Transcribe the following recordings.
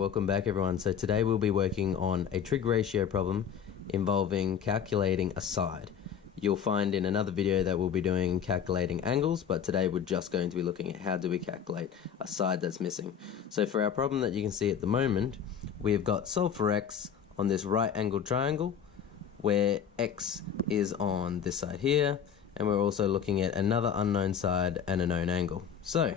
welcome back everyone. So today we'll be working on a trig ratio problem involving calculating a side. You'll find in another video that we'll be doing calculating angles, but today we're just going to be looking at how do we calculate a side that's missing. So for our problem that you can see at the moment, we have got solve for x on this right angled triangle where x is on this side here, and we're also looking at another unknown side and a known angle. So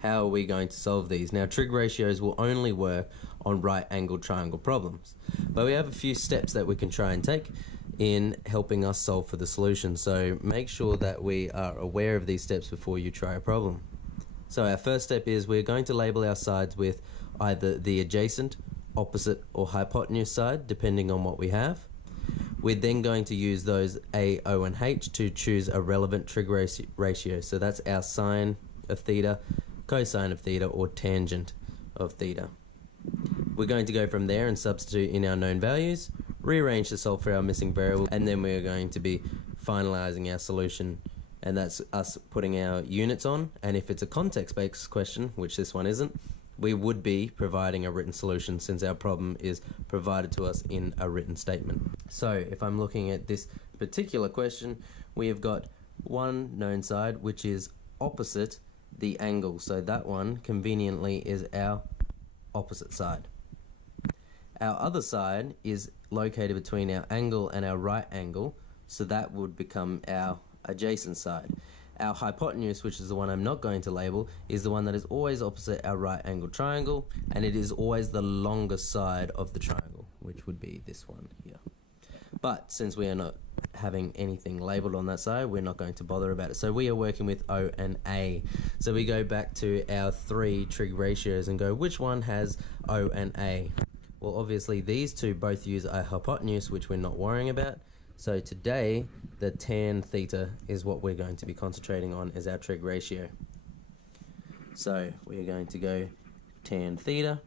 how are we going to solve these? Now, trig ratios will only work on right angled triangle problems, but we have a few steps that we can try and take in helping us solve for the solution. So make sure that we are aware of these steps before you try a problem. So our first step is we're going to label our sides with either the adjacent, opposite or hypotenuse side, depending on what we have. We're then going to use those A, O and H to choose a relevant trig ratio. So that's our sine of theta, cosine of theta or tangent of theta. We're going to go from there and substitute in our known values, rearrange to solve for our missing variable, and then we're going to be finalizing our solution, and that's us putting our units on. And if it's a context-based question, which this one isn't, we would be providing a written solution since our problem is provided to us in a written statement. So if I'm looking at this particular question, we have got one known side which is opposite the angle, so that one conveniently is our opposite side. Our other side is located between our angle and our right angle, so that would become our adjacent side. Our hypotenuse, which is the one I'm not going to label, is the one that is always opposite our right angle triangle, and it is always the longest side of the triangle, which would be this one here. But since we are not having anything labeled on that side, we're not going to bother about it. So we are working with O and A. So we go back to our three trig ratios and go, which one has O and A? Well, obviously these two both use a hypotenuse, which we're not worrying about. So today, the tan theta is what we're going to be concentrating on as our trig ratio. So we're going to go tan theta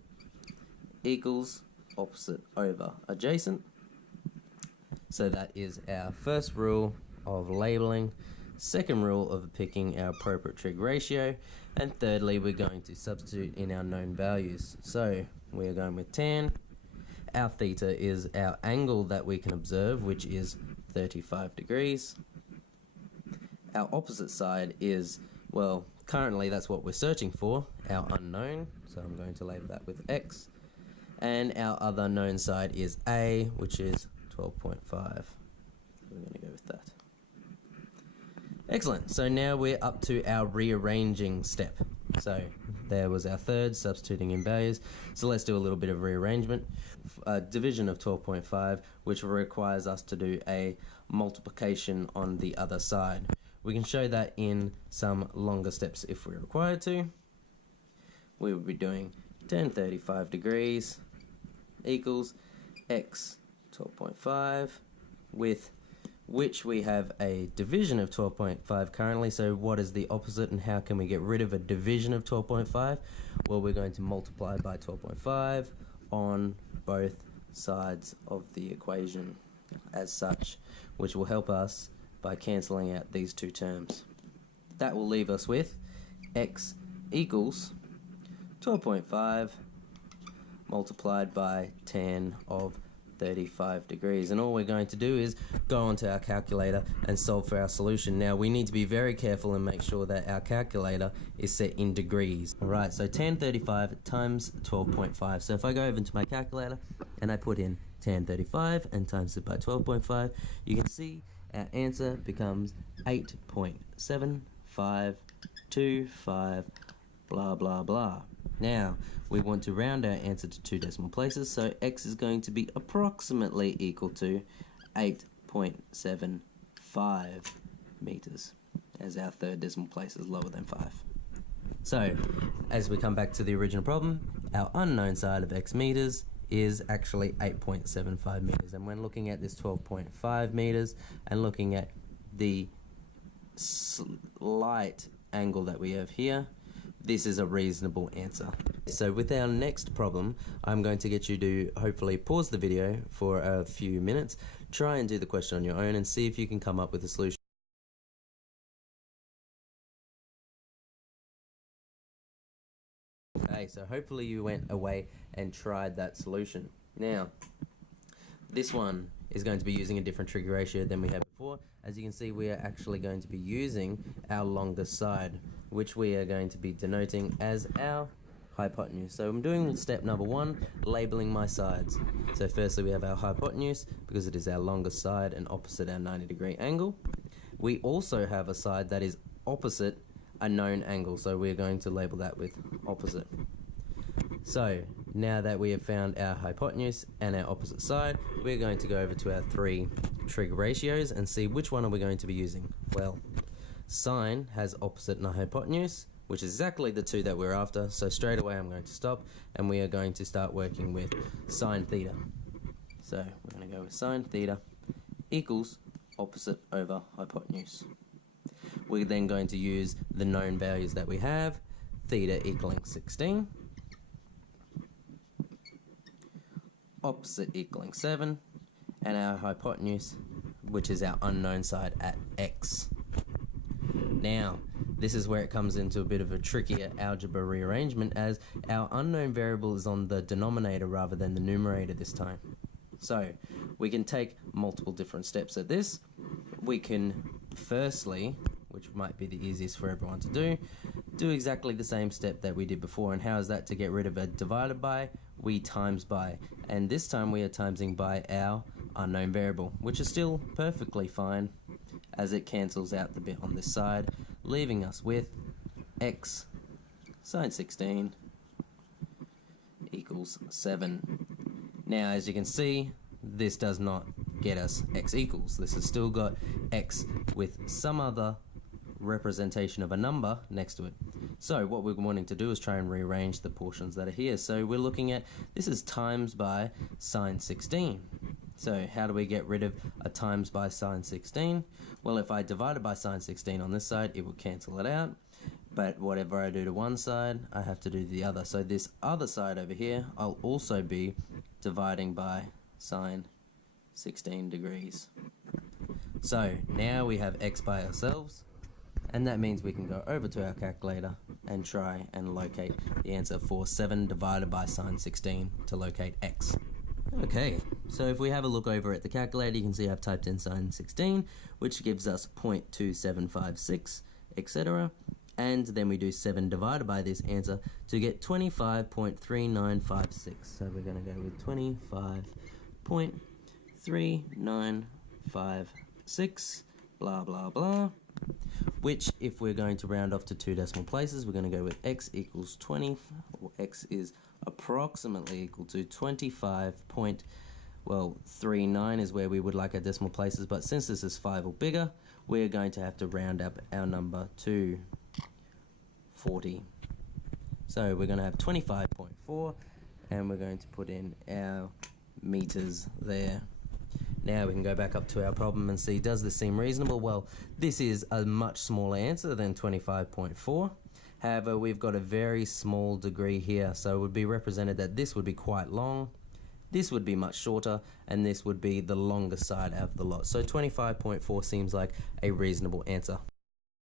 equals opposite over adjacent. So that is our first rule of labeling, second rule of picking our appropriate trig ratio, and thirdly we're going to substitute in our known values. So we're going with tan. Our theta is our angle that we can observe, which is 35 degrees. Our opposite side is, well, currently that's what we're searching for, our unknown, so I'm going to label that with X. And our other known side is A, which is 12.5. We're going to go with that. Excellent. So now we're up to our rearranging step. So there was our third, substituting in values. So let's do a little bit of rearrangement. Division of 12.5, which requires us to do a multiplication on the other side. We can show that in some longer steps if we're required to. We would be doing tan 35 degrees equals x 12.5, with which we have a division of 12.5 currently. So what is the opposite and how can we get rid of a division of 12.5? Well, we're going to multiply by 12.5 on both sides of the equation as such, which will help us by cancelling out these two terms. That will leave us with x equals 12.5 multiplied by tan of 35 degrees, and all we're going to do is go onto our calculator and solve for our solution. Now we need to be very careful and make sure that our calculator is set in degrees. Alright, so tan 35 times 12.5. So if I go over into my calculator and I put in tan 35 and times it by 12.5, you can see our answer becomes 8.7525 blah blah blah. Now we want to round our answer to two decimal places, so x is going to be approximately equal to 8.75 meters, as our third decimal place is lower than 5. So as we come back to the original problem, our unknown side of x meters is actually 8.75 meters, and when looking at this 12.5 meters and looking at the slight angle that we have here, this is a reasonable answer. So with our next problem, I'm going to get you to hopefully pause the video for a few minutes, try and do the question on your own and see if you can come up with a solution. Okay, so hopefully you went away and tried that solution. Now, this one is going to be using a different trig ratio than we had before. As you can see, we are actually going to be using our longest side, which we are going to be denoting as our hypotenuse. So I'm doing step number 1, labeling my sides. So firstly we have our hypotenuse, because it is our longest side and opposite our 90-degree angle. We also have a side that is opposite a known angle, so we're going to label that with opposite. So now that we have found our hypotenuse and our opposite side, we're going to go over to our 3 trig ratios and see which one are we going to be using. Well, sine has opposite and a hypotenuse, which is exactly the 2 that we're after, so straight away I'm going to stop and we are going to start working with sine theta. So we're going to go with sine theta equals opposite over hypotenuse. We're then going to use the known values that we have, theta equaling 16, opposite equaling 7, and our hypotenuse, which is our unknown side, at x. Now, this is where it comes into a bit of a trickier algebra rearrangement, as our unknown variable is on the denominator rather than the numerator this time. So, we can take multiple different steps at this. We can firstly, which might be the easiest for everyone to do exactly the same step that we did before. And how is that? To get rid of a divided by, we times by. And this time we are timesing by our unknown variable, which is still perfectly fine, as it cancels out the bit on this side, leaving us with x sine 16 equals 7. Now, as you can see, this does not get us x equals. This has still got x with some other representation of a number next to it. So what we're wanting to do is try and rearrange the portions that are here. So we're looking at, this is times by sine 16. So how do we get rid of a times by sine 16? Well, if I divided by sine 16 on this side, it would cancel it out. But whatever I do to one side, I have to do to the other. So this other side over here, I'll also be dividing by sine 16 degrees. So now we have x by ourselves, and that means we can go over to our calculator and try and locate the answer for 7 divided by sine 16 to locate x. Okay, so if we have a look over at the calculator, you can see I've typed in sine 16, which gives us 0.2756, etc. And then we do 7 divided by this answer to get 25.3956. So we're going to go with 25.3956, blah, blah, blah. Which, if we're going to round off to 2 decimal places, we're going to go with x equals 20, or x is approximately equal to 25.39 is where we would like our decimal places, but since this is 5 or bigger, we're going to have to round up our number to 40. So we're going to have 25.4, and we're going to put in our meters there. Now we can go back up to our problem and see, does this seem reasonable? Well, this is a much smaller answer than 25.4. However, we've got a very small degree here, so it would be represented that this would be quite long, this would be much shorter, and this would be the longest side out of the lot. So 25.4 seems like a reasonable answer.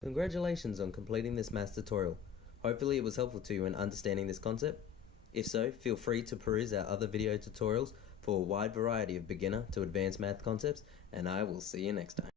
Congratulations on completing this maths tutorial. Hopefully it was helpful to you in understanding this concept. If so, feel free to peruse our other video tutorials for a wide variety of beginner to advanced math concepts, and I will see you next time.